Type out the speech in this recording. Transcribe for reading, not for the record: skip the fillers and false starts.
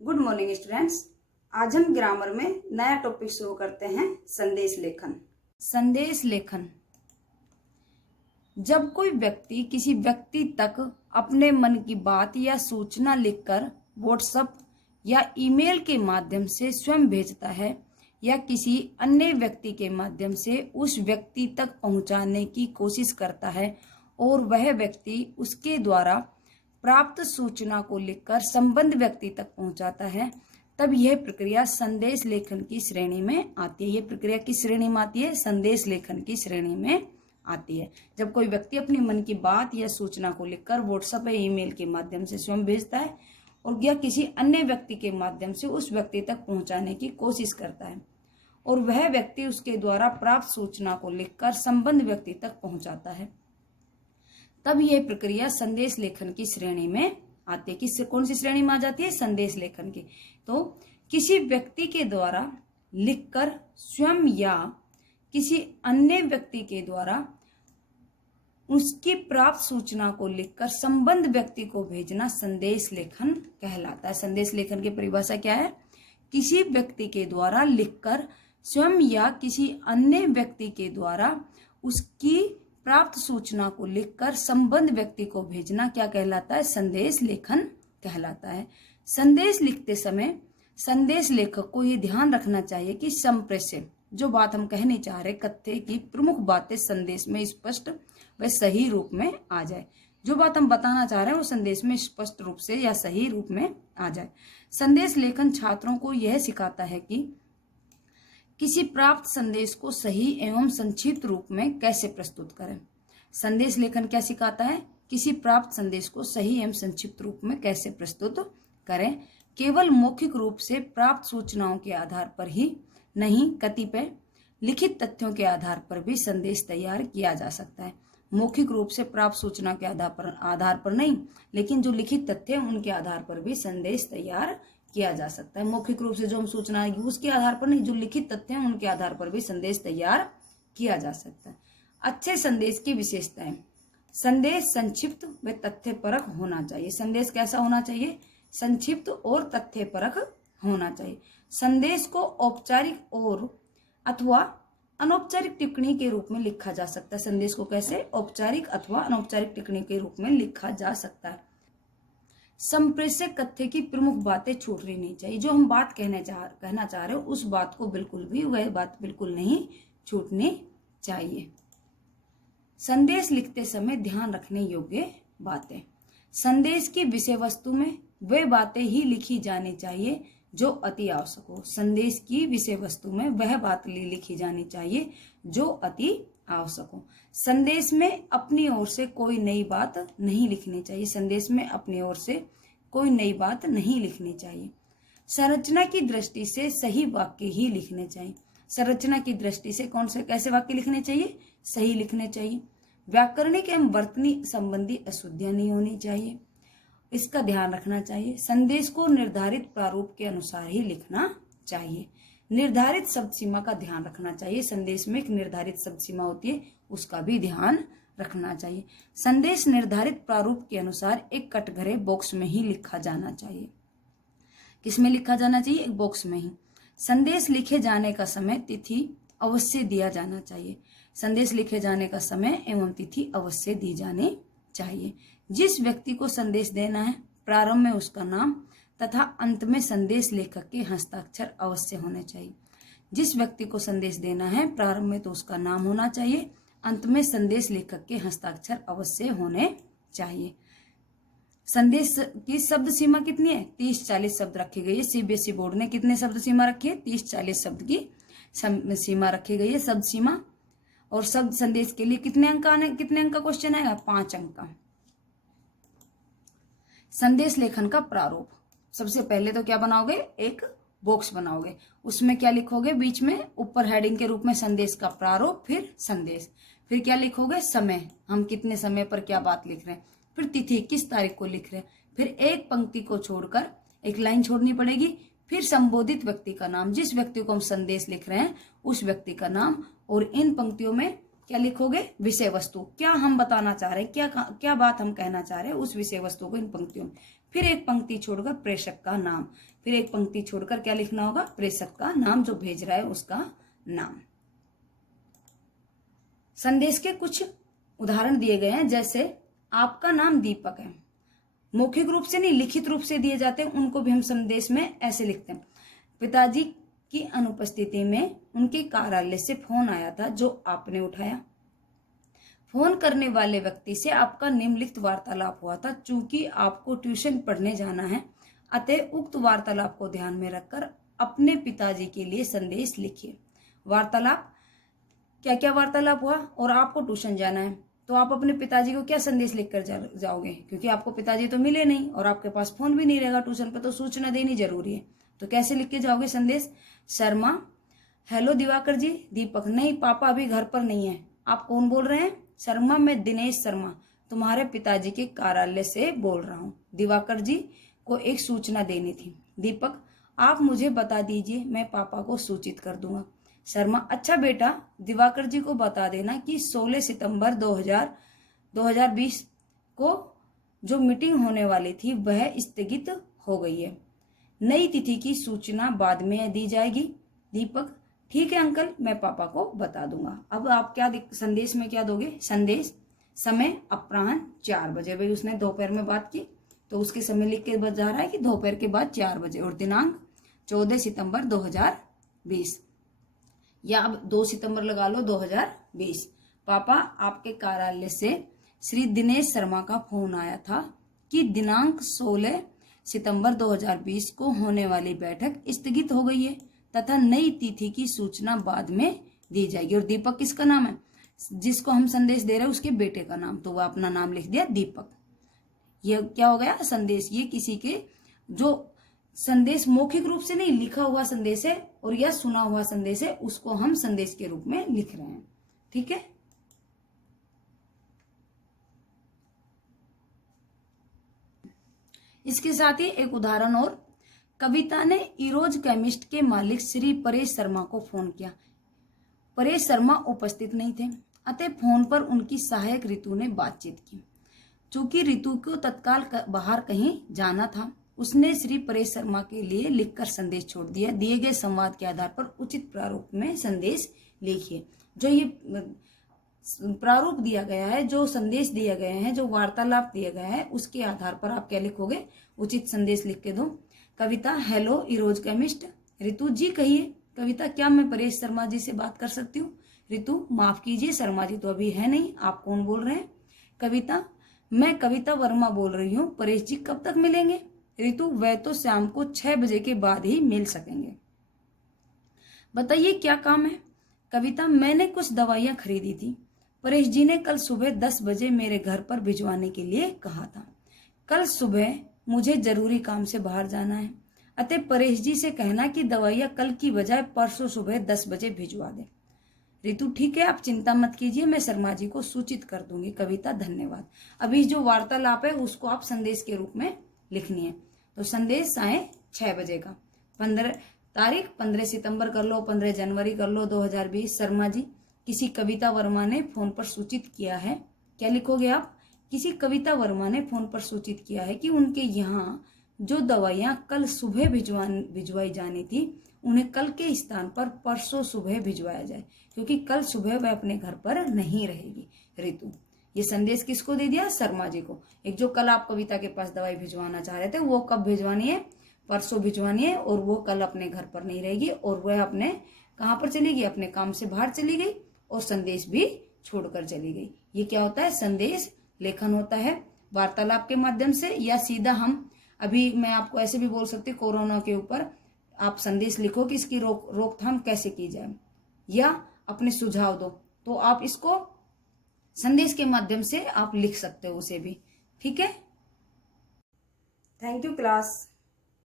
Good morning students. आज हम grammar में नया टॉपिक शुरू करते हैं, संदेश लेखन। संदेश लेखन, जब कोई व्यक्ति किसी व्यक्ति तक अपने मन की बात या सूचना लिखकर व्हाट्सएप या ईमेल के माध्यम से स्वयं भेजता है या किसी अन्य व्यक्ति के माध्यम से उस व्यक्ति तक पहुंचाने की कोशिश करता है और वह व्यक्ति उसके द्वारा प्राप्त सूचना को लिखकर संबंध व्यक्ति तक पहुंचाता है, तब यह प्रक्रिया संदेश लेखन की श्रेणी में आती है। यह प्रक्रिया किस श्रेणी में आती है? संदेश लेखन की श्रेणी में आती है। जब कोई व्यक्ति अपने मन की बात या सूचना को लिखकर व्हाट्सएप या ईमेल के माध्यम से स्वयं भेजता है और या किसी अन्य व्यक्ति के माध्यम से उस व्यक्ति तक पहुंचाने की कोशिश करता है और वह व्यक्ति उसके द्वारा प्राप्त सूचना को लिखकर संबंध व्यक्ति तक पहुंचाता है, तब यह प्रक्रिया संदेश लेखन की श्रेणी में आती है। किस कौन सी श्रेणी में आ जाती है? संदेश लेखन की। तो किसी व्यक्ति के द्वारा लिखकर स्वयं या किसी अन्य व्यक्ति के द्वारा उसकी प्राप्त सूचना को लिखकर संबंध व्यक्ति को भेजना संदेश लेखन कहलाता है। संदेश लेखन की परिभाषा क्या है? किसी व्यक्ति के द्वारा लिखकर स्वयं या किसी अन्य व्यक्ति के द्वारा उसकी प्राप्त सूचना को लिखकर संबंध व्यक्ति को भेजना क्या कहलाता है? संदेश लेखन कहलाता है। संदेश लिखते समय संदेश लेखक को ये ध्यान रखना चाहिए कि संप्रेषक, जो बात हम कहने चाह रहे कथ्य की प्रमुख बातें संदेश में स्पष्ट व सही रूप में आ जाए। जो बात हम बताना चाह रहे हैं वो संदेश में स्पष्ट रूप से या सही रूप में आ जाए। संदेश लेखन छात्रों को यह सिखाता है कि किसी प्राप्त संदेश को सही एवं संक्षिप्त रूप में कैसे प्रस्तुत करें। संदेश लेखन क्या सिखाता है? किसी प्राप्त संदेश को सही एवं संक्षिप्त रूप में कैसे प्रस्तुत करें। केवल मौखिक रूप से प्राप्त सूचनाओं के आधार पर ही नहीं, कतिपय लिखित तथ्यों के आधार पर भी संदेश तैयार किया जा सकता है। मौखिक रूप से प्राप्त सूचना के आधार पर नहीं, लेकिन जो लिखित तथ्य हैं उनके आधार पर भी संदेश तैयार किया जा सकता है। मौखिक रूप से जो हम सूचना आएगी उसके आधार पर नहीं, जो लिखित तथ्य हैं उनके आधार पर भी संदेश तैयार किया जा सकता है। अच्छे संदेश की विशेषताएं: संदेश संक्षिप्त व तथ्यपरक होना चाहिए। संदेश कैसा होना चाहिए? संक्षिप्त और तथ्यपरक होना चाहिए। संदेश को औपचारिक और अथवा अनौपचारिक टिप्पणी के रूप में लिखा जा सकता है। संदेश को कैसे? औपचारिक अथवा अनौपचारिक टिप्पणी के रूप में लिखा जा सकता है। संप्रेषक कथ्य की प्रमुख बातें छूटनी नहीं चाहिए। जो हम बात कहना चाह रहे हो उस बात को बिल्कुल भी, वह बात बिल्कुल नहीं छूटनी चाहिए। संदेश लिखते समय ध्यान रखने योग्य बातें: संदेश की विषय वस्तु में वे बातें ही लिखी जानी चाहिए जो अति आवश्यक हो। संदेश की विषय वस्तु में वह बात लिखी जानी चाहिए जो अति आवश्यक हो। संदेश में अपनी ओर से कोई नई बात नहीं लिखनी चाहिए। संदेश में अपनी ओर से कोई नई बात नहीं लिखनी चाहिए। संरचना की दृष्टि से सही वाक्य ही लिखने चाहिए। संरचना की दृष्टि से कौन से कैसे वाक्य लिखने चाहिए? सही लिखने चाहिए। व्याकरणिक एवं वर्तनी संबंधी अशुद्धियां नहीं होनी चाहिए, इसका ध्यान रखना चाहिए। संदेश को निर्धारित प्रारूप के अनुसार ही लिखना चाहिए। निर्धारित शब्द सीमा का ध्यान रखना चाहिए। संदेश में एक निर्धारित शब्द सीमा होती है, उसका भी ध्यान रखना चाहिए। संदेश निर्धारित प्रारूप के अनुसार एक कटघरे बॉक्स में ही लिखा जाना चाहिए। किसमें लिखा जाना चाहिए? एक बॉक्स में ही। संदेश लिखे जाने का समय तिथि अवश्य दिया जाना चाहिए। संदेश लिखे जाने का समय एवं तिथि अवश्य दी जानी चाहिए। जिस व्यक्ति को संदेश देना है, प्रारंभ में उसका नाम तथा अंत में संदेश लेखक के हस्ताक्षर अवश्य होने चाहिए। जिस व्यक्ति को संदेश देना है, प्रारंभ में तो उसका नाम होना चाहिए, अंत में संदेश लेखक के हस्ताक्षर अवश्य होने चाहिए। संदेश की शब्द सीमा कितनी है? 30-40 शब्द रखी गई है। सीबीएसई बोर्ड ने कितने शब्द सीमा रखी है? 30-40 शब्द की सीमा रखी गई है, शब्द सीमा। और शब्द संदेश के लिए कितने अंक का क्वेश्चन आएगा? 5 अंक का। संदेश लेखन का प्रारूप: सबसे पहले तो क्या बनाओगे? एक बॉक्स बनाओगे, उसमें क्या लिखोगे? बीच में ऊपर हेडिंग के रूप में संदेश का प्रारूप, फिर संदेश, फिर क्या लिखोगे? समय, हम कितने समय पर क्या बात लिख रहे हैं, फिर तिथि, किस तारीख को लिख रहे हैं, फिर एक पंक्ति को छोड़कर एक लाइन छोड़नी पड़ेगी, फिर संबोधित व्यक्ति का नाम, जिस व्यक्ति को हम संदेश लिख रहे हैं उस व्यक्ति का नाम, और इन पंक्तियों में क्या लिखोगे? विषय वस्तु, क्या हम बताना चाह रहे हैं, क्या बात हम कहना चाह रहे हैं, उस विषय वस्तु को इन पंक्तियों में। फिर एक पंक्ति छोड़कर प्रेषक का नाम, फिर एक पंक्ति छोड़कर क्या लिखना होगा, प्रेषक का नाम, जो भेज रहा है उसका नाम। संदेश के कुछ उदाहरण दिए गए हैं, जैसे आपका नाम दीपक है, मौखिक रूप से नहीं लिखित रूप से दिए जाते हैं, उनको भी हम संदेश में ऐसे लिखते हैं। पिताजी की अनुपस्थिति में उनके कार्यालय से फोन आया था जो आपने उठाया। फोन करने वाले व्यक्ति से आपका निम्नलिखित वार्तालाप हुआ था। चूंकि आपको ट्यूशन पढ़ने जाना है, अतः उक्त वार्तालाप को ध्यान में रखकर अपने पिताजी के लिए संदेश लिखिए। वार्तालाप, क्या क्या वार्तालाप हुआ, और आपको ट्यूशन जाना है, तो आप अपने पिताजी को क्या संदेश लिखकर जाओगे, क्योंकि आपको पिताजी तो मिले नहीं और आपके पास फोन भी नहीं रहेगा ट्यूशन पे, तो सूचना देनी जरूरी है। तो कैसे लिख के जाओगे संदेश? शर्मा, हेलो दिवाकर जी। दीपक, नहीं पापा अभी घर पर नहीं है। आप कौन बोल रहे हैं? शर्मा, मैं दिनेश शर्मा तुम्हारे पिताजी के कार्यालय से बोल रहा हूँ। दिवाकर जी को एक सूचना देनी थी। दीपक, आप मुझे बता दीजिए, मैं पापा को सूचित कर दूंगा। शर्मा, अच्छा बेटा, दिवाकर जी को बता देना कि 16 सितंबर 2020 को जो मीटिंग होने वाली थी वह स्थगित हो गई है। नई तिथि की सूचना बाद में दी जाएगी। दीपक, ठीक है अंकल, मैं पापा को बता दूंगा। अब आप क्या संदेश में क्या दोगे? संदेश, समय अपराह्न 4 बजे। भाई उसने दोपहर में बात की तो उसके समय लिख के जा रहा है कि दोपहर के बाद 4 बजे, और दिनांक 14 सितंबर 2020, या अब 2 सितंबर लगा लो 2020। पापा, आपके कार्यालय से श्री दिनेश शर्मा का फोन आया था कि दिनांक 16 सितंबर 2020 को होने वाली बैठक स्थगित हो गई है तथा नई तिथि की सूचना बाद में दी जाएगी। और दीपक किसका नाम है? जिसको हम संदेश दे रहे हैं उसके बेटे का नाम, तो वह अपना नाम लिख दिया दीपक। यह क्या हो गया? संदेश। ये किसी के जो संदेश मौखिक रूप से नहीं लिखा हुआ संदेश है और यह सुना हुआ संदेश है, उसको हम संदेश के रूप में लिख रहे हैं। ठीक है। इसके साथ ही एक उदाहरण और, कविता ने इरोज केमिस्ट के मालिक श्री परेश शर्मा को फोन किया। परेश शर्मा उपस्थित नहीं थे, अतः फोन पर उनकी सहायक ऋतु ने बातचीत की। चूंकि ऋतु को तत्काल बाहर कहीं जाना था, उसने श्री परेश शर्मा के लिए लिखकर संदेश छोड़ दिया। दिए गए संवाद के आधार पर उचित प्रारूप में संदेश लिखिए। जो ये प्रारूप दिया गया है, जो संदेश दिया गया है, जो वार्तालाप दिया गया है, उसके आधार पर आप क्या लिखोगे? उचित संदेश लिख के दो। कविता, हेलो इरोज केमिस्ट। ऋतु, जी कहिए। कविता, क्या मैं परेश शर्मा जी से बात कर सकती हूँ? ऋतु, माफ कीजिए, शर्मा जी तो अभी है नहीं, आप कौन बोल रहे हैं? कविता, मैं कविता वर्मा बोल रही हूँ, परेश जी कब तक मिलेंगे? ऋतु, वह तो शाम को 6 बजे के बाद ही मिल सकेंगे। बताइए क्या काम है? कविता, मैंने कुछ दवाइयां खरीदी थी, परेश जी ने कल सुबह 10 बजे मेरे घर पर भिजवाने के लिए कहा था। कल सुबह मुझे जरूरी काम से बाहर जाना है, अतः परेश जी से कहना कि दवाइयां कल की बजाय परसों सुबह 10 बजे भिजवा दे। ऋतु, ठीक है, आप चिंता मत कीजिए, मैं शर्मा जी को सूचित कर दूंगी। कविता, धन्यवाद। अभी जो वार्तालाप है उसको आप संदेश के रूप में लिखनी है। तो संदेश आए 6 बजे का, 15 सितंबर कर लो, 15 जनवरी कर लो 2020। शर्मा जी, किसी कविता वर्मा ने फोन पर सूचित किया है। क्या लिखोगे आप? किसी कविता वर्मा ने फोन पर सूचित किया है कि उनके यहाँ जो दवाइयां कल सुबह भिजवाई जानी थी, उन्हें कल के स्थान पर परसों सुबह भिजवाया जाए, क्योंकि कल सुबह वह अपने घर पर नहीं रहेगी। ऋतु, ये संदेश किसको दे दिया? शर्मा जी को। एक जो कल आप कविता के पास दवाई भिजवाना चाह रहे थे, वो कब भिजवानी है? परसों भिजवानी है, और वो कल अपने घर पर नहीं रहेगी, और वह अपने कहाँ पर चली गई? अपने काम से बाहर चली गई, और संदेश भी छोड़कर चली गई। ये क्या होता है? संदेश लेखन होता है वार्तालाप के माध्यम से, या सीधा हम अभी मैं आपको ऐसे भी बोल सकती, कोरोना के ऊपर आप संदेश लिखो कि इसकी रोकथाम कैसे की जाए, या अपने सुझाव दो, तो आप इसको संदेश के माध्यम से आप लिख सकते हो उसे भी। ठीक है। Thank you class.